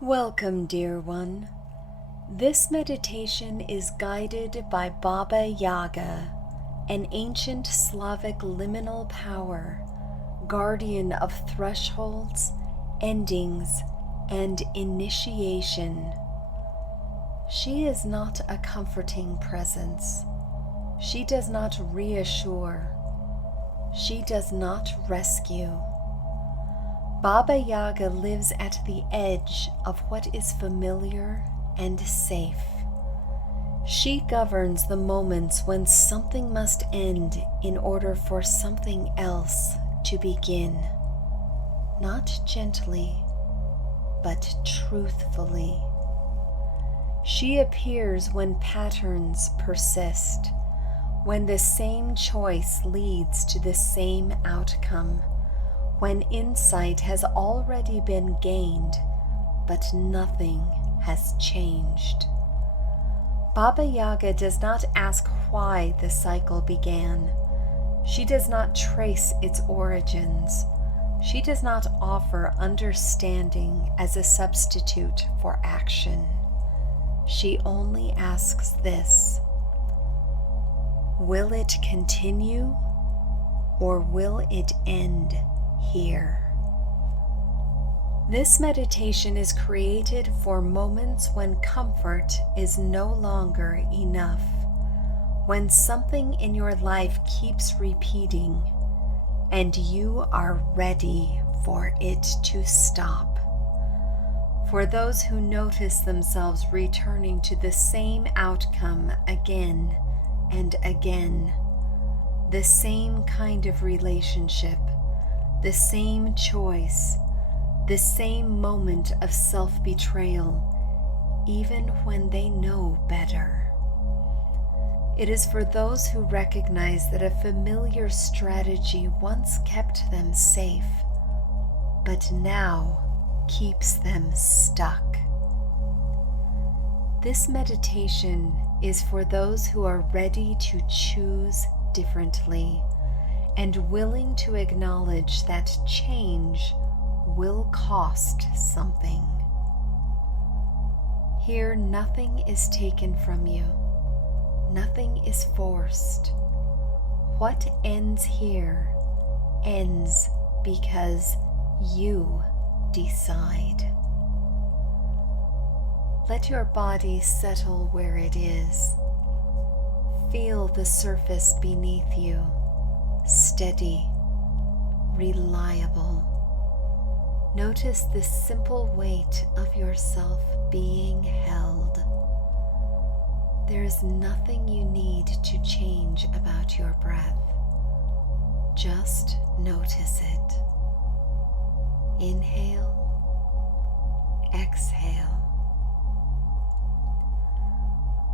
Welcome, dear one. This meditation is guided by Baba Yaga, an ancient Slavic liminal power, guardian of thresholds, endings, and initiation. She is not a comforting presence. She does not reassure. She does not rescue. Baba Yaga lives at the edge of what is familiar and safe. She governs the moments when something must end in order for something else to begin. Not gently, but truthfully. She appears when patterns persist, when the same choice leads to the same outcome, when insight has already been gained, but nothing has changed. Baba Yaga does not ask why the cycle began. She does not trace its origins. She does not offer understanding as a substitute for action. She only asks this: will it continue, or will it end here? This meditation is created for moments when comfort is no longer enough, when something in your life keeps repeating, and you are ready for it to stop. For those who notice themselves returning to the same outcome again and again, the same kind of relationship, the same choice, the same moment of self-betrayal, even when they know better. It is for those who recognize that a familiar strategy once kept them safe, but now keeps them stuck. This meditation is for those who are ready to choose differently and willing to acknowledge that change will cost something. Here, nothing is taken from you. Nothing is forced. What ends here ends because you decide. Let your body settle where it is. Feel the surface beneath you. Steady, reliable. Notice the simple weight of yourself being held. There is nothing you need to change about your breath. Just notice it. Inhale, exhale.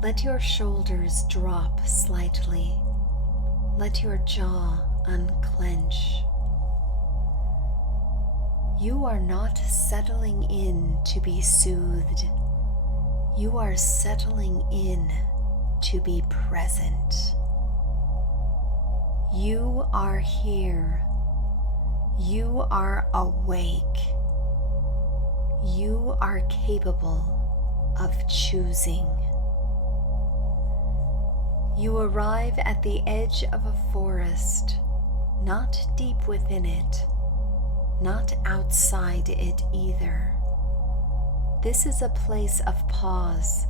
Let your shoulders drop slightly. Let your jaw unclench. You are not settling in to be soothed. You are settling in to be present. You are here. You are awake. You are capable of choosing. You arrive at the edge of a forest, not deep within it, not outside it either. This is a place of pause,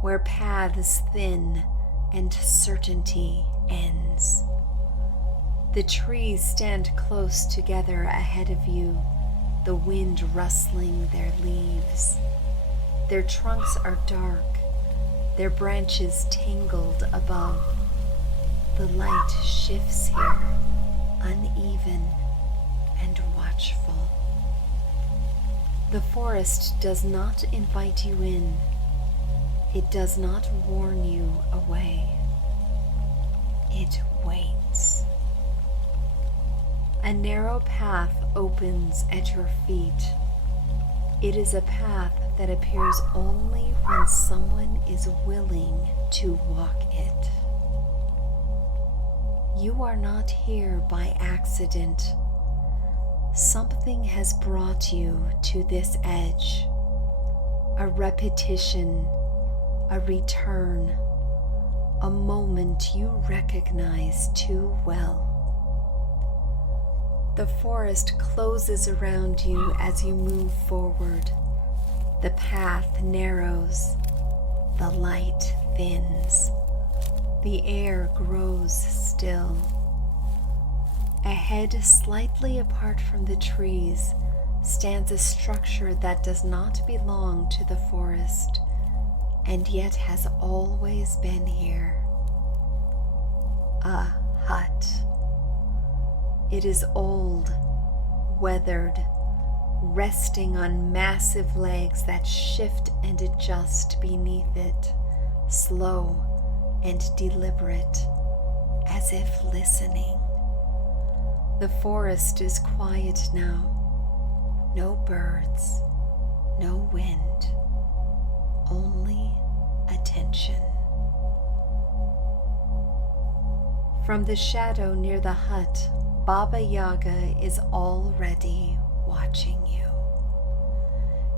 where paths thin and certainty ends. The trees stand close together ahead of you, the wind rustling their leaves. Their trunks are dark, their branches tangled above. The light shifts here, uneven and watchful. The forest does not invite you in. It does not warn you away. It waits. A narrow path opens at your feet. It is a path that appears only when someone is willing to walk it. You are not here by accident. Something has brought you to this edge. a repetition, a return, a moment you recognize too well. The forest closes around you as you move forward. The path narrows, the light thins, the air grows still. Ahead, slightly apart from the trees, stands a structure that does not belong to the forest, and yet has always been here. A hut. It is old, weathered, resting on massive legs that shift and adjust beneath it, slow and deliberate, as if listening. The forest is quiet now. No birds, no wind, only attention. From the shadow near the hut, Baba Yaga is already watching you.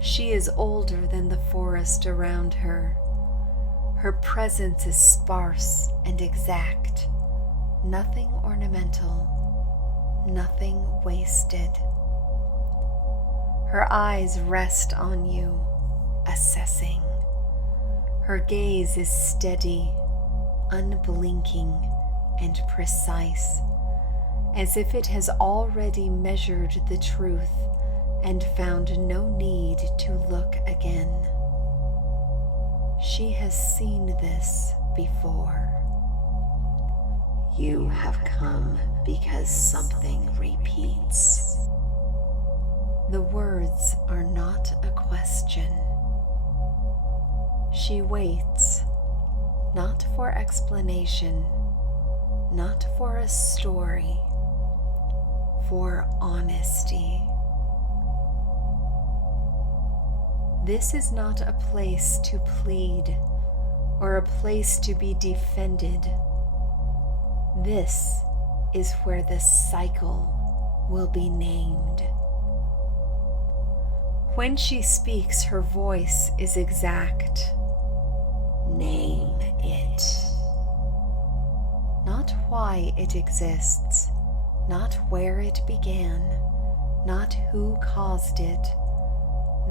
She is older than the forest around her. Her presence is sparse and exact, nothing ornamental, nothing wasted. Her eyes rest on you, assessing. Her gaze is steady, unblinking, and precise, as if it has already measured the truth and found no need to look again. She has seen this before. You have come because something repeats. The words are not a question. She waits, not for explanation, not for a story, for honesty. This is not a place to plead or a place to be defended. This is where the cycle will be named. When she speaks, her voice is exact. Name it. Not why it exists, not where it began, not who caused it.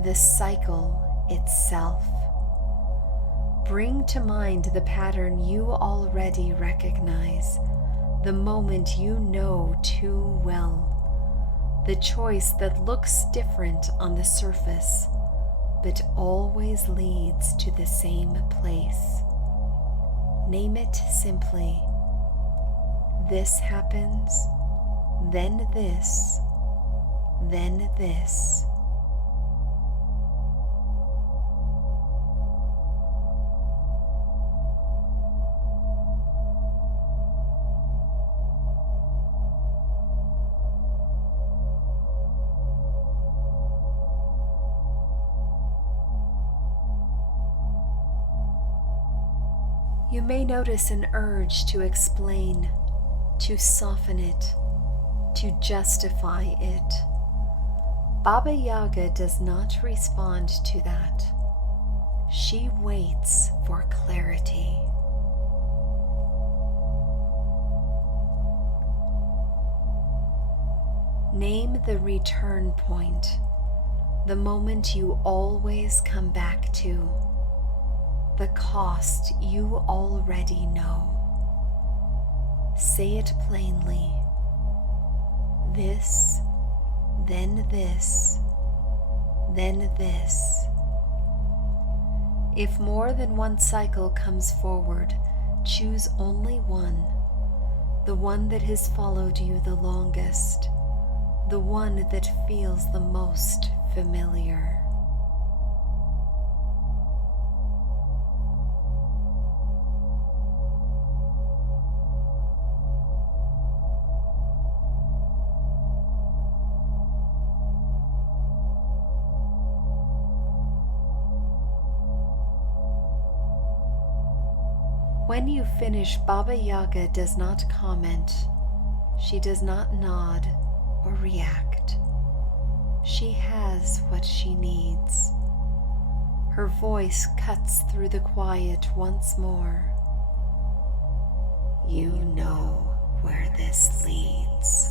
The cycle itself. Bring to mind the pattern you already recognize, the moment you know too well. The choice that looks different on the surface, but always leads to the same place. Name it simply. This happens, then this, then this. You may notice an urge to explain, to soften it, to justify it. Baba Yaga does not respond to that. She waits for clarity. Name the return point, the moment you always come back to. The cost you already know. Say it plainly. This, then this, then this. If more than one cycle comes forward, choose only one, the one that has followed you the longest, the one that feels the most familiar. When you finish, Baba Yaga does not comment. She does not nod or react. She has what she needs. Her voice cuts through the quiet once more. You know where this leads.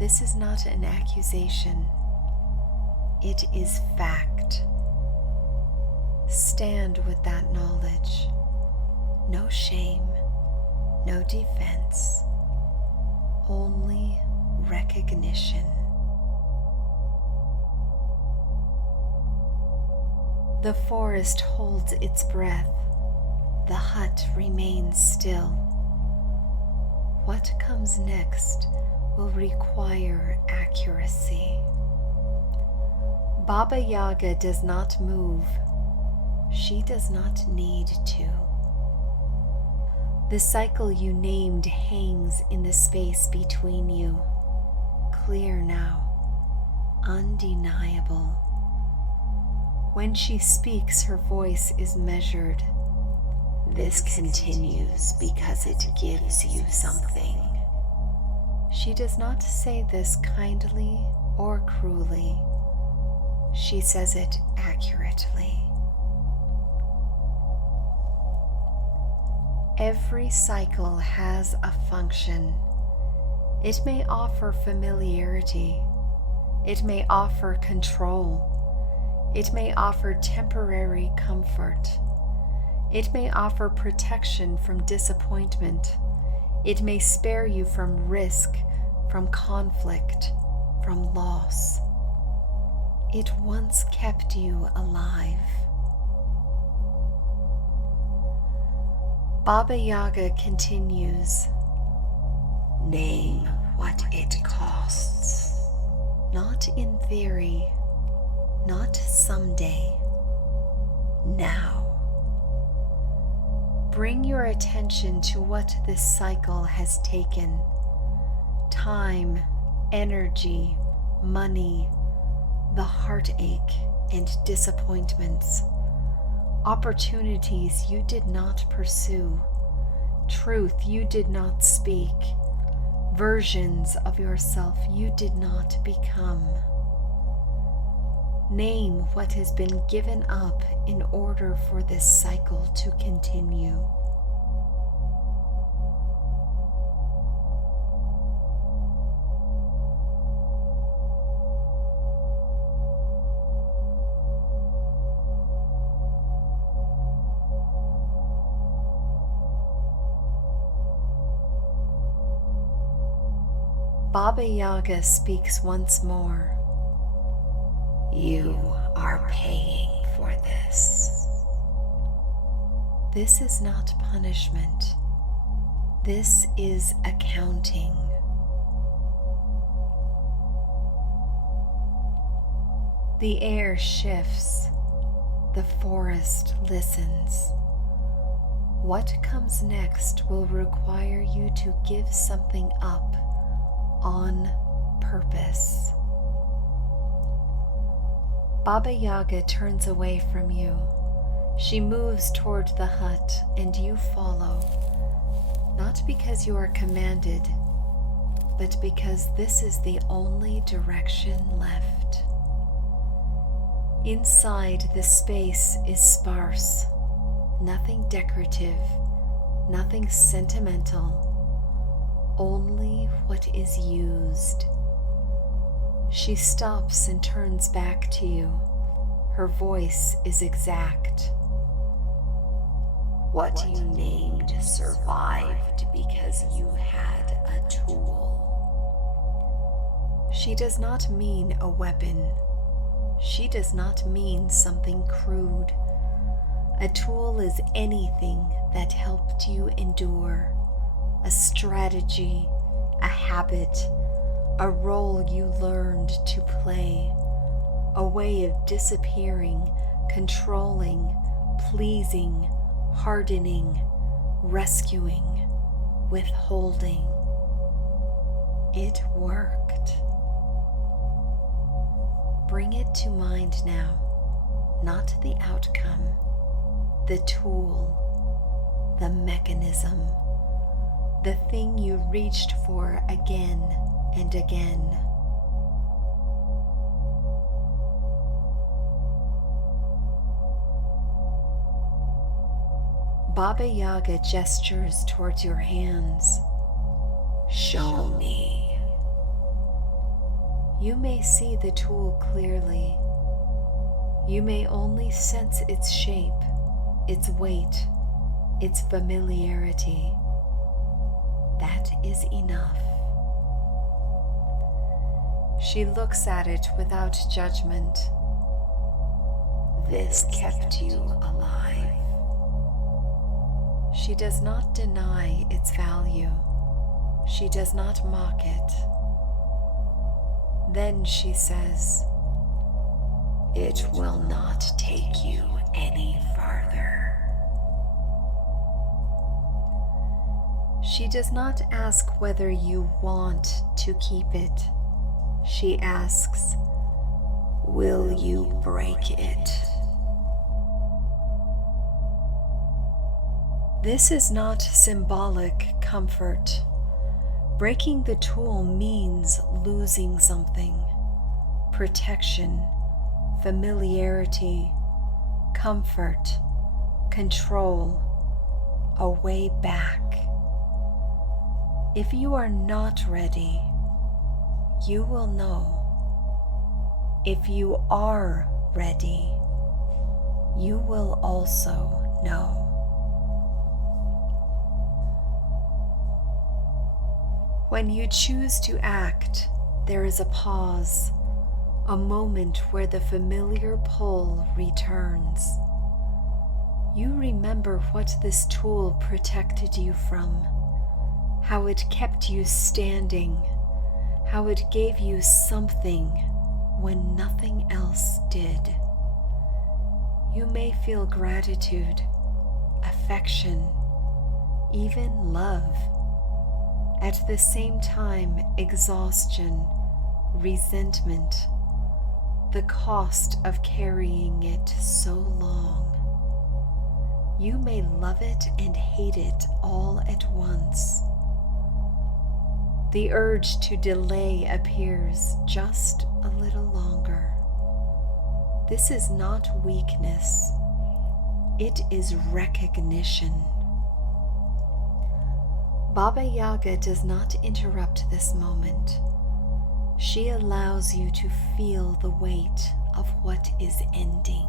This is not an accusation. It is fact. Stand with that knowledge. No shame, no defense, only recognition. The forest holds its breath. The hut remains still. What comes next will require accuracy. Baba Yaga does not move. She does not need to. The cycle you named hangs in the space between you. Clear now, undeniable. When she speaks, her voice is measured. This continues because it gives you something. She does not say this kindly or cruelly. She says it accurately. Every cycle has a function. It may offer familiarity. It may offer control. It may offer temporary comfort. It may offer protection from disappointment. It may spare you from risk, from conflict, from loss. It once kept you alive. Baba Yaga continues. Name what it costs. Not in theory, not someday, now. Bring your attention to what this cycle has taken. Time, energy, money, the heartache and disappointments, opportunities you did not pursue, truth you did not speak, versions of yourself you did not become. Name what has been given up in order for this cycle to continue. Baba Yaga speaks once more. You are paying for this. This is not punishment. This is accounting. The air shifts. The forest listens. What comes next will require you to give something up on purpose. Baba Yaga turns away from you. She moves toward the hut and you follow, not because you are commanded, but because this is the only direction left. Inside, the space is sparse, nothing decorative, nothing sentimental, only what is used. She stops and turns back to you. Her voice is exact. What you named survived because you had a tool. She does not mean a weapon. She does not mean something crude. A tool is anything that helped you endure. A strategy, a habit, a role you learned to play, a way of disappearing, controlling, pleasing, hardening, rescuing, withholding. It worked. Bring it to mind now, not the outcome, the tool, the mechanism, the thing you reached for again and again. Baba Yaga gestures towards your hands. Show me. You may see the tool clearly. You may only sense its shape, its weight, its familiarity. That is enough. She looks at it without judgment. This kept you alive. She does not deny its value. She does not mock it. Then she says, It will not take you any farther. She does not ask whether you want to keep it. She asks, Will you break it? This is not symbolic comfort. Breaking the tool means losing something. Protection, familiarity, comfort, control, a way back. If you are not ready, you will know. If you are ready, you will also know. When you choose to act, there is a pause, a moment where the familiar pull returns. You remember what this tool protected you from, how it kept you standing, how it gave you something when nothing else did. You may feel gratitude, affection, even love. At the same time, exhaustion, resentment, the cost of carrying it so long. You may love it and hate it all at once. The urge to delay appears just a little longer. This is not weakness. It is recognition. Baba Yaga does not interrupt this moment. She allows you to feel the weight of what is ending.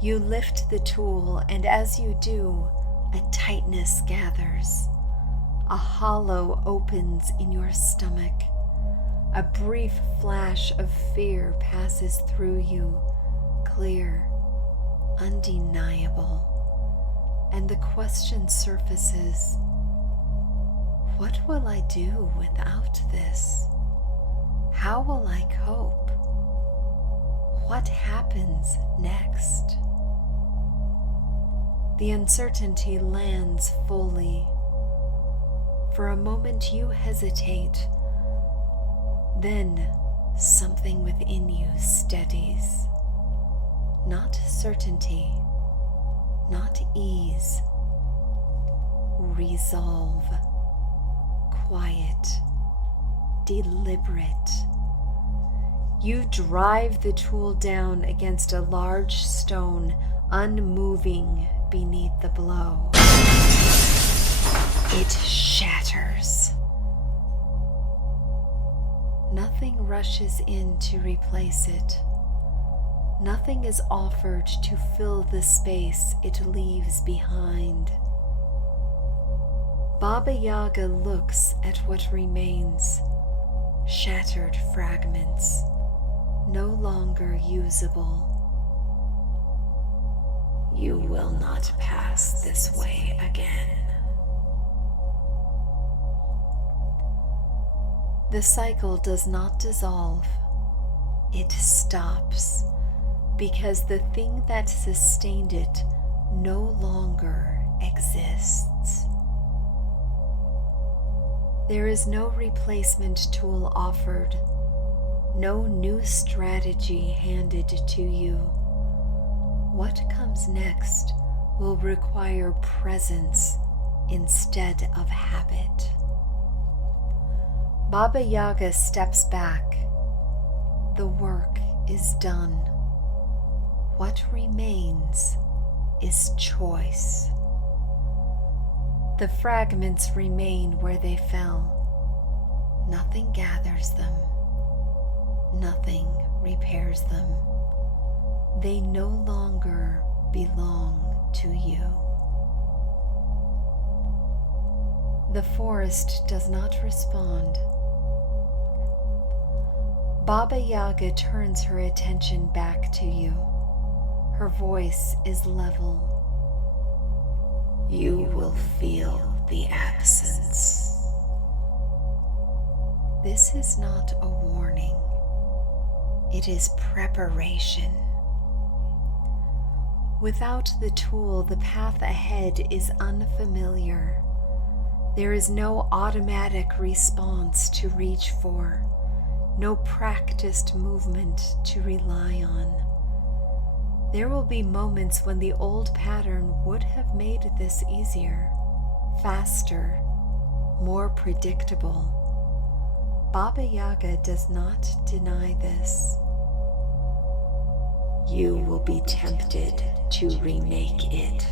You lift the tool, and as you do, a tightness gathers. A hollow opens in your stomach. A brief flash of fear passes through you, clear, undeniable. And the question surfaces, what will I do without this? How will I cope? What happens next? The uncertainty lands fully. For a moment you hesitate, then something within you steadies. Not certainty, not ease, resolve, quiet, deliberate. You drive the tool down against a large stone, unmoving beneath the blow. It shatters. Nothing rushes in to replace it. Nothing is offered to fill the space it leaves behind. Baba Yaga looks at what remains, shattered fragments, no longer usable. You will not pass this way again. The cycle does not dissolve, it stops, because the thing that sustained it no longer exists. There is no replacement tool offered, no new strategy handed to you. What comes next will require presence instead of habit. Baba Yaga steps back. The work is done. What remains is choice. The fragments remain where they fell. Nothing gathers them. Nothing repairs them. They no longer belong to you. The forest does not respond. Baba Yaga turns her attention back to you. Her voice is level. You will feel the absence. This is not a warning. It is preparation. Without the tool, the path ahead is unfamiliar. There is no automatic response to reach for, no practiced movement to rely on. There will be moments when the old pattern would have made this easier, faster, more predictable. Baba Yaga does not deny this. You will be tempted to remake it,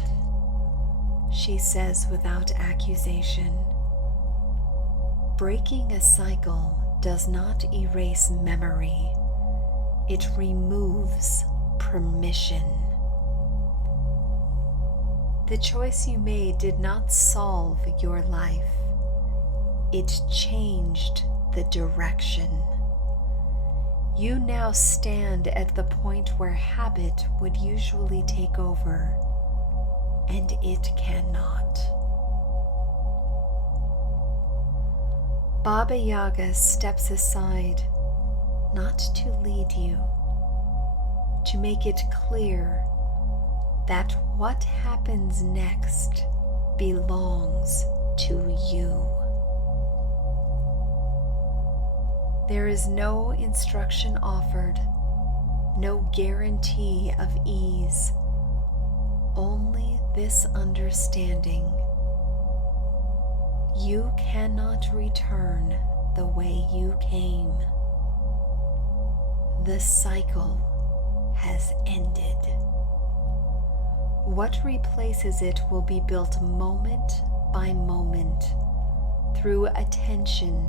she says without accusation. Breaking a cycle does not erase memory. It removes permission. The choice you made did not solve your life. It changed the direction. You now stand at the point where habit would usually take over, and it cannot. Baba Yaga steps aside, not to lead you, to make it clear that what happens next belongs to you. There is no instruction offered, no guarantee of ease, only this understanding. You cannot return the way you came. The cycle has ended. What replaces it will be built moment by moment, through attention,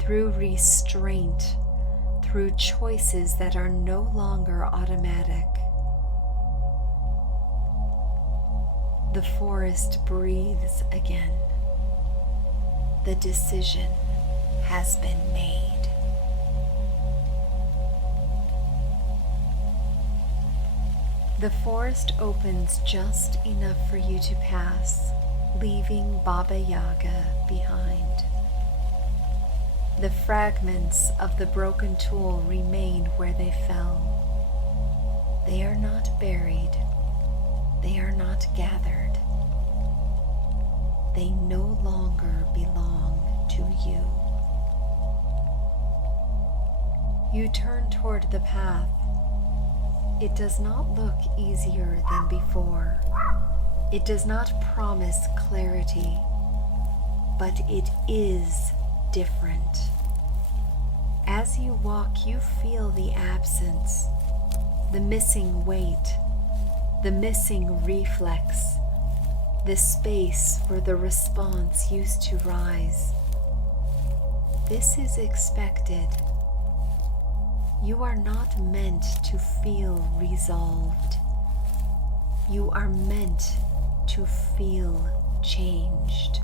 through restraint, through choices that are no longer automatic. The forest breathes again. The decision has been made. The forest opens just enough for you to pass, leaving Baba Yaga behind. The fragments of the broken tool remain where they fell. They are not buried. They are not gathered. They no longer belong to you. You turn toward the path. It does not look easier than before. It does not promise clarity, but it is different. As you walk, you feel the absence, the missing weight, the missing reflex, the space where the response used to rise. This is expected. You are not meant to feel resolved. You are meant to feel changed.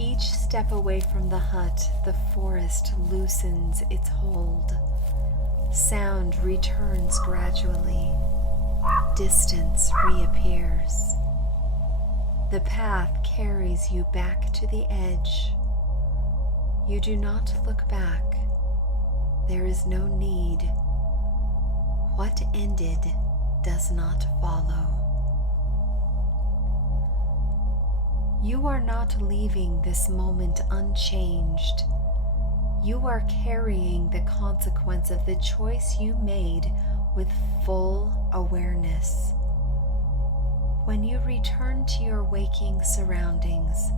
Each step away from the hut, the forest loosens its hold. Sound returns gradually. Distance reappears. The path carries you back to the edge. You do not look back. There is no need. What ended does not follow. You are not leaving this moment unchanged. You are carrying the consequence of the choice you made with full awareness. When you return to your waking surroundings,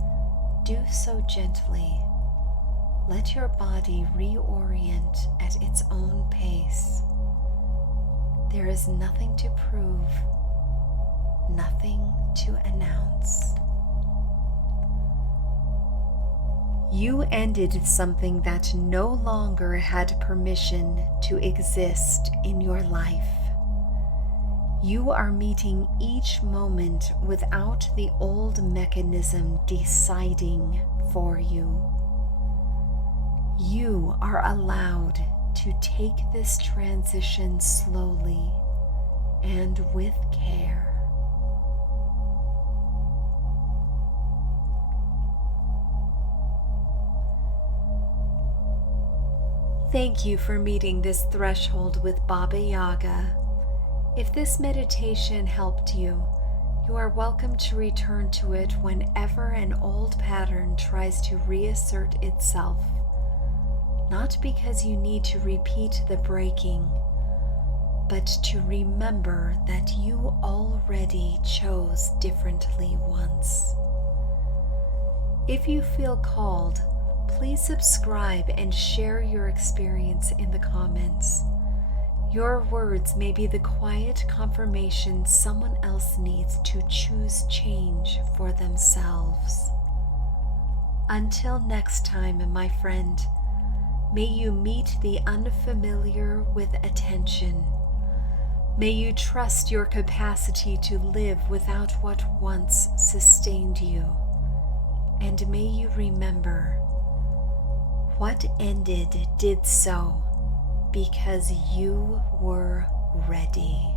do so gently. Let your body reorient at its own pace. There is nothing to prove, nothing to announce. You ended something that no longer had permission to exist in your life. You are meeting each moment without the old mechanism deciding for you. You are allowed to take this transition slowly and with care. Thank you for meeting this threshold with Baba Yaga. If this meditation helped you, you are welcome to return to it whenever an old pattern tries to reassert itself. Not because you need to repeat the breaking, but to remember that you already chose differently once. If you feel called, please subscribe and share your experience in the comments. Your words may be the quiet confirmation someone else needs to choose change for themselves. Until next time, my friend, may you meet the unfamiliar with attention. May you trust your capacity to live without what once sustained you. And may you remember, what ended did so because you were ready.